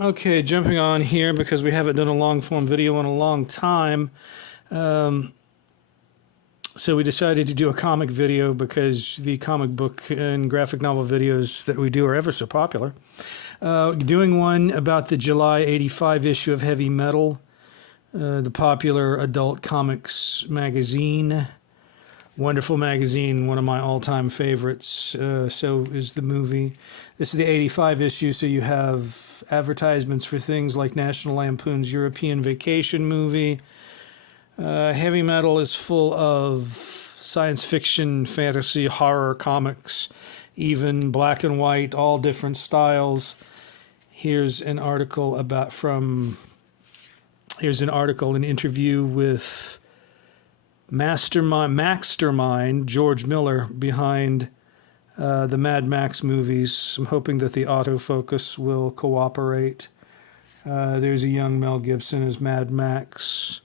Okay, jumping on here because we haven't done a long form video in a long time. So we decided to do a comic video because the comic book and graphic novel videos that we do are ever so popular. Doing one about the July '85 issue of Heavy Metal, the popular adult comics magazine. Wonderful magazine, one of my all-time favorites. So is the movie. This is the '85 issue, so you have advertisements for things like National Lampoon's European Vacation movie. Heavy Metal is full of science fiction, fantasy, horror, comics, even black and white, all different styles. Here's an article an interview with Mastermind George Miller behind the Mad Max movies. I'm hoping that the autofocus will cooperate. There's a young Mel Gibson as Mad Max.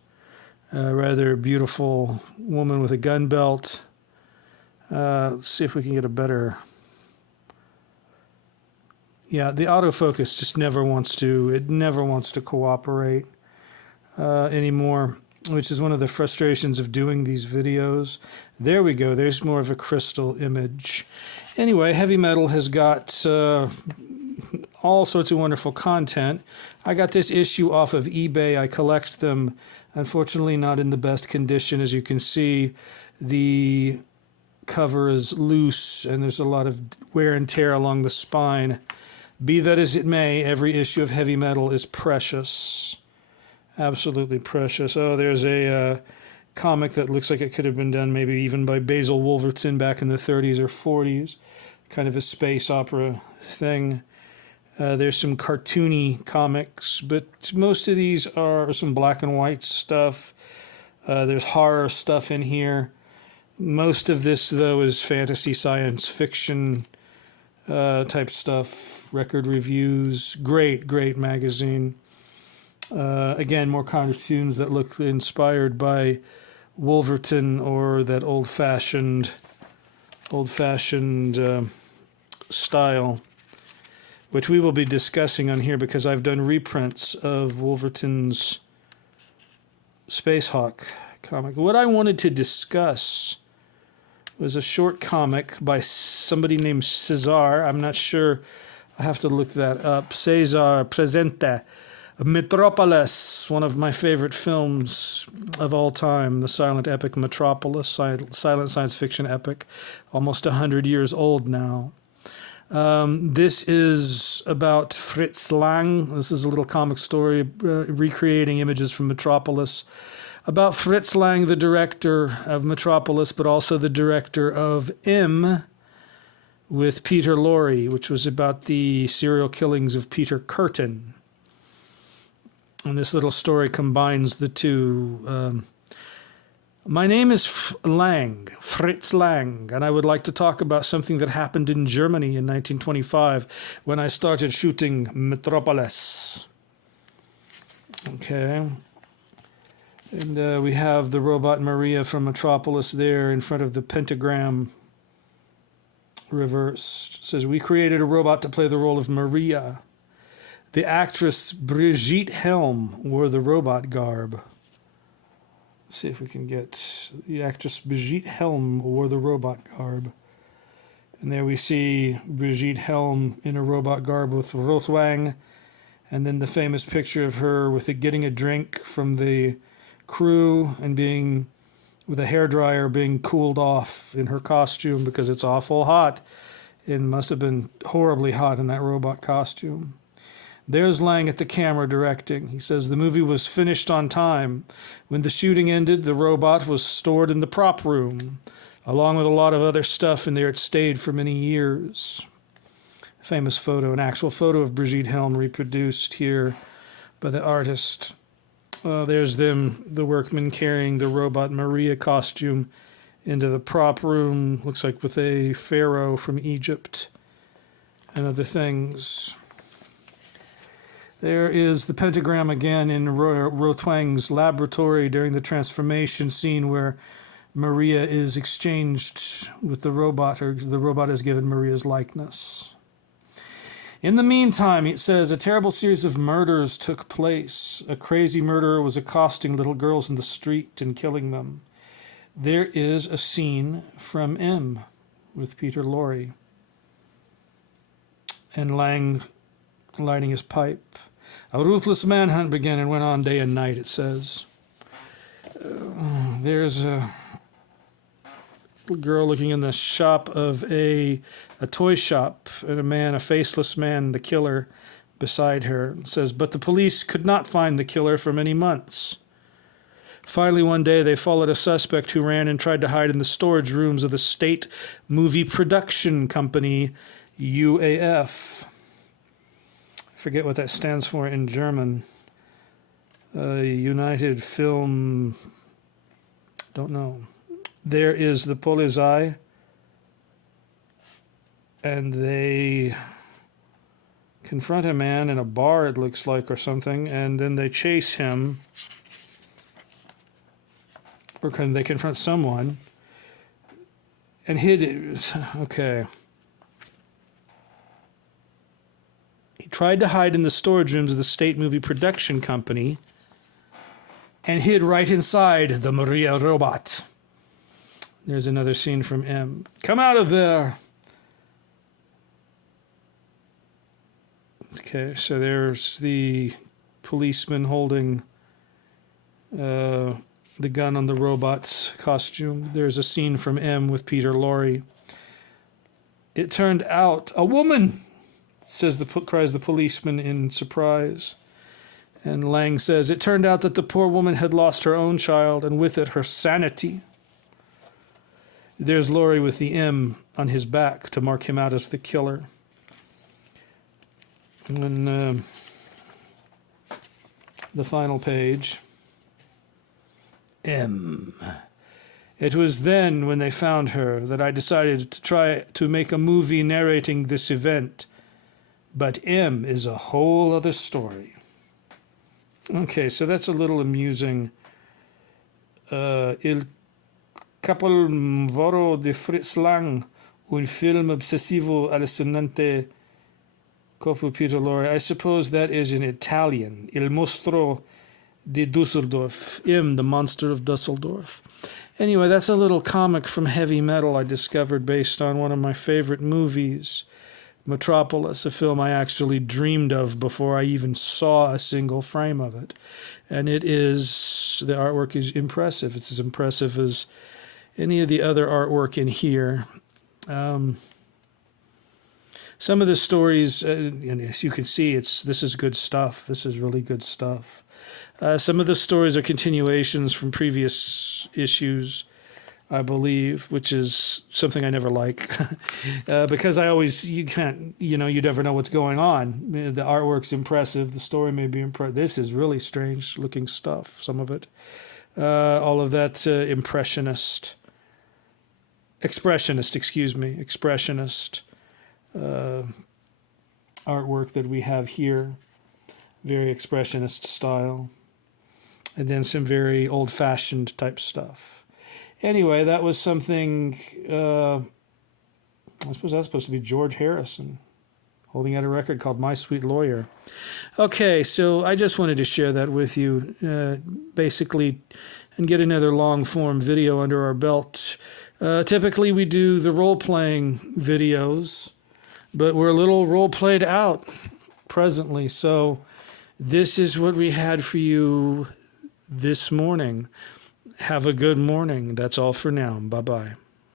Rather beautiful woman with a gun belt. Let's see if we can get a better... Yeah, the autofocus just never wants to cooperate anymore, which is one of the frustrations of doing these videos. There we go. There's more of a crystal image. Anyway, Heavy Metal has got all sorts of wonderful content. I got this issue off of eBay. I collect them. Unfortunately, not in the best condition. As you can see, the cover is loose and there's a lot of wear and tear along the spine. Be that as it may, every issue of Heavy Metal is precious. Absolutely precious. Oh, there's a comic that looks like it could have been done maybe even by Basil Wolverton back in the 30s or 40s. Kind of a space opera thing. There's some cartoony comics, but most of these are some black and white stuff. There's horror stuff in here. Most of this, though, is fantasy science fiction type stuff. Record reviews. Great, great magazine. Again, more cartoons that look inspired by Wolverton or that old-fashioned style, which we will be discussing on here because I've done reprints of Wolverton's Space Hawk comic. What I wanted to discuss was a short comic by somebody named Sesar. I'm not sure. I have to look that up. Sesar Presente. Metropolis, one of my favorite films of all time, the silent epic Metropolis, silent science fiction epic, almost 100 years old now. This is about Fritz Lang. This is a little comic story recreating images from Metropolis. About Fritz Lang, the director of Metropolis, but also the director of M with Peter Lorre, which was about the serial killings of Peter Curtin. And this little story combines the two. My name is Fritz Lang, and I would like to talk about something that happened in Germany in 1925 when I started shooting Metropolis. Okay. And we have the robot Maria from Metropolis there in front of the pentagram reversed. It says, we created a robot to play the role of Maria. The actress Brigitte Helm wore the robot garb. Let's see if we can get the actress Brigitte Helm wore the robot garb. And there we see Brigitte Helm in a robot garb with Rotwang. And then the famous picture of her with getting a drink from the crew and being with a hairdryer being cooled off in her costume because it's awful hot. It must have been horribly hot in that robot costume. There's Lang at the camera directing. He says the movie was finished on time. When the shooting ended, the robot was stored in the prop room, along with a lot of other stuff in there. It stayed for many years. Famous photo, an actual photo of Brigitte Helm reproduced here by the artist. There's them, the workmen carrying the robot Maria costume into the prop room. Looks like with a pharaoh from Egypt and other things. There is the pentagram again in Rotwang's laboratory during the transformation scene where Maria is exchanged with the robot, or the robot is given Maria's likeness. In the meantime, it says, a terrible series of murders took place. A crazy murderer was accosting little girls in the street and killing them. There is a scene from M with Peter Lorre and Lang lighting his pipe. A ruthless manhunt began and went on day and night, it says. There's a little girl looking in the shop of a toy shop, and a faceless man, the killer, beside her. It says, but the police could not find the killer for many months. Finally, one day, they followed a suspect who ran and tried to hide in the storage rooms of the State Movie Production Company, UAF. I forget what that stands for in German. United Film... don't know. There is the Polizei, and they confront a man in a bar, it looks like, or something, and then they chase him, or they confront someone, and okay. He tried to hide in the storage rooms of the State Movie Production Company, and hid right inside the Maria robot. There's another scene from M. Come out of there! Okay, so there's the policeman holding the gun on the robot's costume. There's a scene from M with Peter Lorre. It turned out a woman, cries the policeman in surprise. And Lang says, it turned out that the poor woman had lost her own child, and with it her sanity. There's Lorre with the M on his back to mark him out as the killer. And then the final page. M. It was then, when they found her, that I decided to try to make a movie narrating this event. But M is a whole other story. Okay, so that's a little amusing. Il capolavoro di Fritz Lang, un film obsessivo allucinante Corpo Peter Lorre. I suppose that is in Italian. Il mostro di Dusseldorf. M, the monster of Dusseldorf. Anyway, that's a little comic from heavy metal I discovered based on one of my favorite movies, Metropolis, a film I actually dreamed of before I even saw a single frame of it. And the artwork is impressive. It's as impressive as any of the other artwork in here. Some of the stories, and as you can see, this is good stuff. This is really good stuff. Some of the stories are continuations from previous issues, I believe, which is something I never like. Because you never know what's going on. The artwork's impressive. The story may be impressive. This is really strange looking stuff, some of it. All of that expressionist artwork that we have here. Very expressionist style. And then some very old-fashioned type stuff. Anyway, that was something, I suppose that's supposed to be George Harrison holding out a record called My Sweet Lawyer. Okay, so I just wanted to share that with you, basically, and get another long-form video under our belt. Typically, we do the role-playing videos, but we're a little role-played out presently, so this is what we had for you this morning. Have a good morning. That's all for now. Bye-bye.